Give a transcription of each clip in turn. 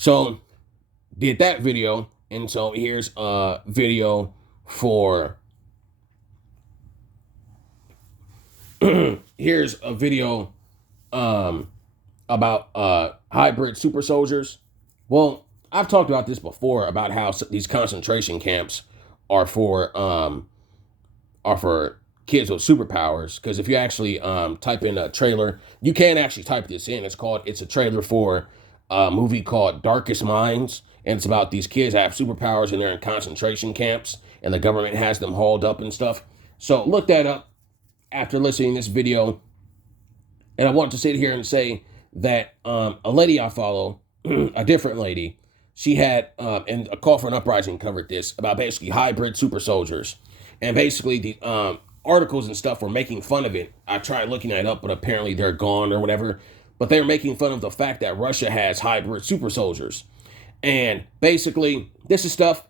So did that video, and so here's a video for here's a video um about hybrid super soldiers. Well, I've talked about this before about how these concentration camps are for um are for kids with superpowers. Because if you actually type in a trailer, you can actually type this in. It's a trailer for a movie called Darkest Minds, and it's about these kids that have superpowers and they're in concentration camps, and the government has them hauled up and stuff. So look that up after listening to this video. And I want to sit here and say that a lady I follow, a different lady, she had, and a Call for an Uprising covered this about basically hybrid super soldiers. And basically, the articles and stuff were making fun of it. I tried looking it up, but apparently they're gone or whatever. But they were making fun of the fact that Russia has hybrid super soldiers. And basically, this is stuff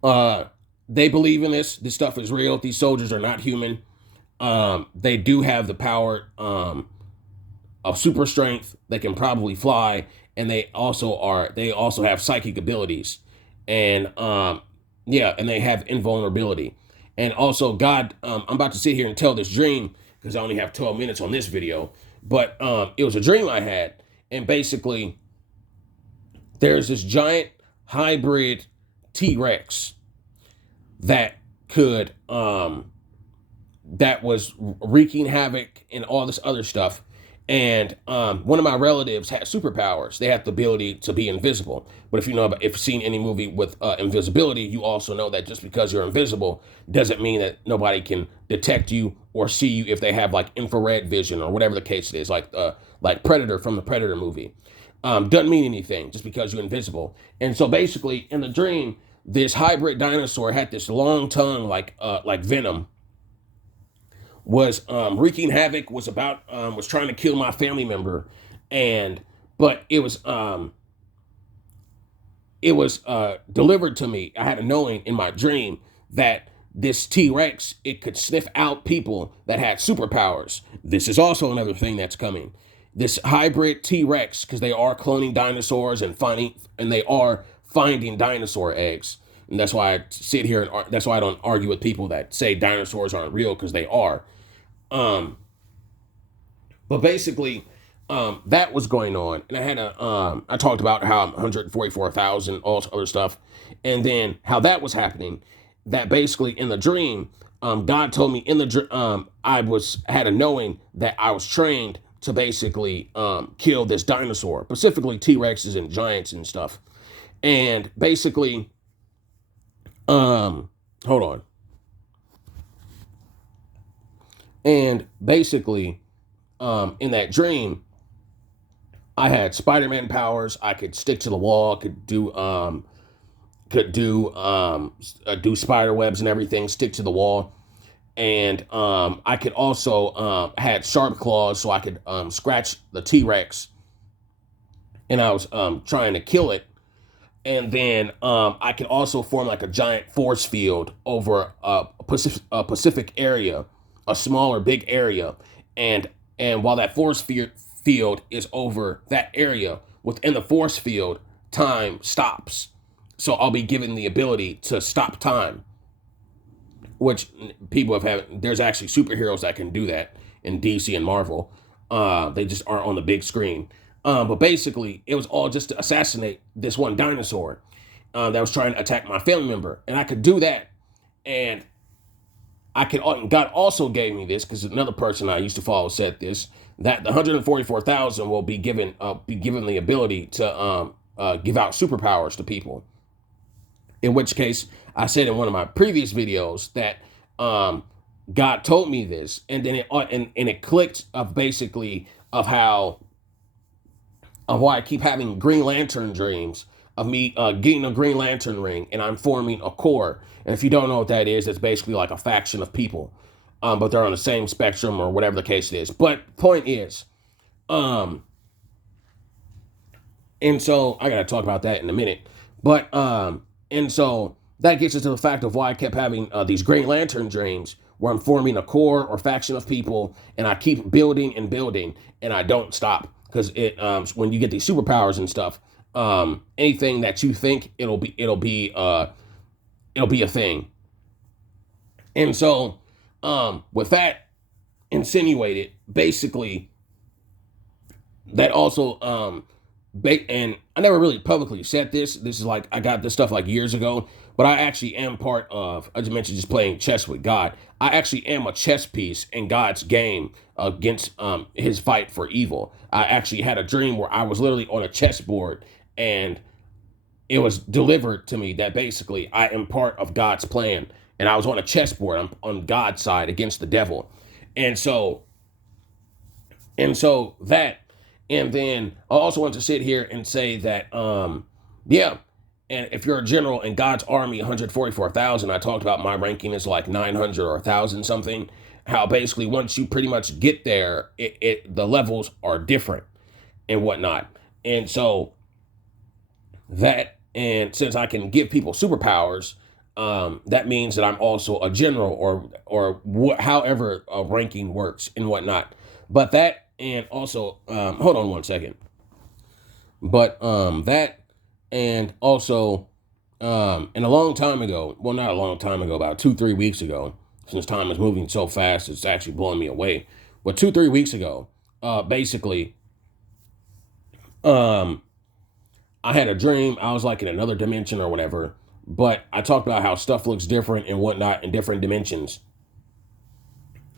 they believe in this. This stuff is real. These soldiers are not human. They do have the power of super strength. They can probably fly, and they also have psychic abilities, and yeah, and they have invulnerability. And also, God, I'm about to sit here and tell this dream because I only have 12 minutes on this video, but it was a dream I had, and basically, there's this giant hybrid T-Rex that could that was wreaking havoc and all this other stuff. And one of my relatives had superpowers. They had the ability to be invisible. But if you've seen any movie with invisibility, you also know that just because you're invisible doesn't mean that nobody can detect you or see you if they have like infrared vision or whatever the case it is, like Predator from the Predator movie. Doesn't mean anything just because you're invisible. And so basically, in the dream, this hybrid dinosaur had this long tongue like venom, was wreaking havoc, was trying to kill my family member, but it was delivered to me. I had a knowing in my dream that this T-Rex, it could sniff out people that had superpowers. This is also another thing that's coming. This hybrid T-Rex, because they are cloning dinosaurs and they are finding dinosaur eggs. And that's why I sit here and that's why I don't argue with people that say dinosaurs aren't real, because they are. But basically, that was going on, and I talked about how 144,000, all this other stuff, and then how that was happening. That basically in the dream, God told me in the dream, had a knowing that I was trained to basically kill this dinosaur, specifically T-Rexes and giants and stuff, and basically, hold on. And basically, in that dream, I had Spider-Man powers. I could stick to the wall. Do spider webs and everything. Stick to the wall, and I could also had sharp claws, so I could scratch the T-Rex. And I was trying to kill it, and then I could also form like a giant force field over a Pacific area, a smaller big area, and while that force field is over that area, within the force field, time stops. So I'll be given the ability to stop time, which people have had. There's actually superheroes that can do that in DC and Marvel. They just aren't on the big screen. But basically, it was all just to assassinate this one dinosaur that was trying to attack my family member, and I could do that. And God also gave me this, because another person I used to follow said this, that the 144,000 will be given the ability to give out superpowers to people. In which case, I said in one of my previous videos that God told me this, and then it clicked of basically of why I keep having Green Lantern dreams of me getting a Green Lantern ring, and I'm forming a core. And if you don't know what that is, it's basically like a faction of people, but they're on the same spectrum or whatever the case is. But point is, and so I gotta talk about that in a minute. But and so that gets us to the fact of why I kept having these Green Lantern dreams, where I'm forming a core or faction of people, and I keep building and building, and I don't stop. because it when you get these superpowers and stuff, anything that you think it'll be a thing. And so with that insinuated, basically that also and I never really publicly said this. This is like I got this stuff like years ago, but I actually am part of. I just mentioned just playing chess with God. I actually am a chess piece in God's game against His fight for evil. I actually had a dream where I was literally on a chessboard, and it was delivered to me that basically I am part of God's plan, and I was on a chessboard. I'm on God's side against the devil, and so that, and then I also want to sit here and say that, yeah, and if you're a general in God's army, 144,000, I talked about my ranking is like 900 or 1,000 something. How basically once you pretty much get there, the levels are different and whatnot, and so that, and since I can give people superpowers, that means that I'm also a general or however a ranking works and whatnot. But that, and also hold on one second. But that, and also and a long time ago, well, not a long time ago, about 2-3 weeks ago, since time is moving so fast, it's actually blowing me away. But 2-3 weeks ago, basically, um I had a dream. I was like in another dimension or whatever. But I talked about how stuff looks different and whatnot in different dimensions.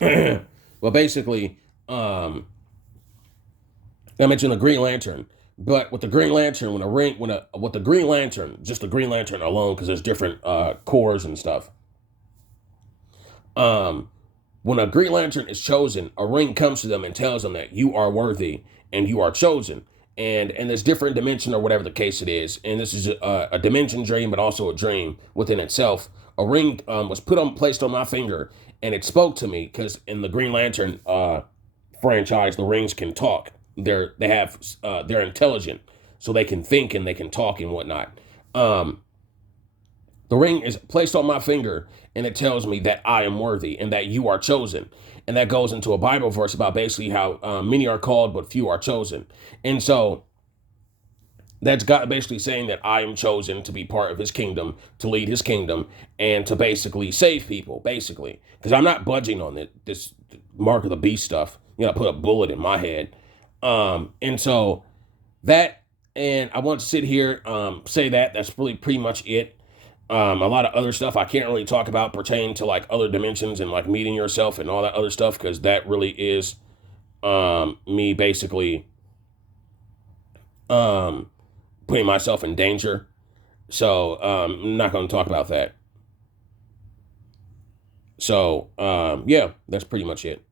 Well, basically, I mentioned the Green Lantern. But with the Green Lantern, with the Green Lantern, just the Green Lantern alone, because there's different cores and stuff. Um, when a Green Lantern is chosen, a ring comes to them and tells them that you are worthy and you are chosen. And in this different dimension or whatever the case it is, and this is a dimension dream, but also a dream within itself. A ring was placed on my finger, and it spoke to me because in the Green Lantern franchise, the rings can talk. They're intelligent, so they can think and they can talk and whatnot. Um, the ring is placed on my finger, and it tells me that I am worthy and that you are chosen. And that goes into a Bible verse about basically how many are called, but few are chosen. And so that's God basically saying that I am chosen to be part of His kingdom, to lead His kingdom, and to basically save people, basically. Because I'm not budging on this mark of the beast stuff. You know, put a bullet in my head. And so that, and I want to sit here, say that that's really pretty much it. A lot of other stuff I can't really talk about pertaining to like other dimensions and like meeting yourself and all that other stuff, because that really is me basically putting myself in danger. So I'm not going to talk about that. So yeah, that's pretty much it.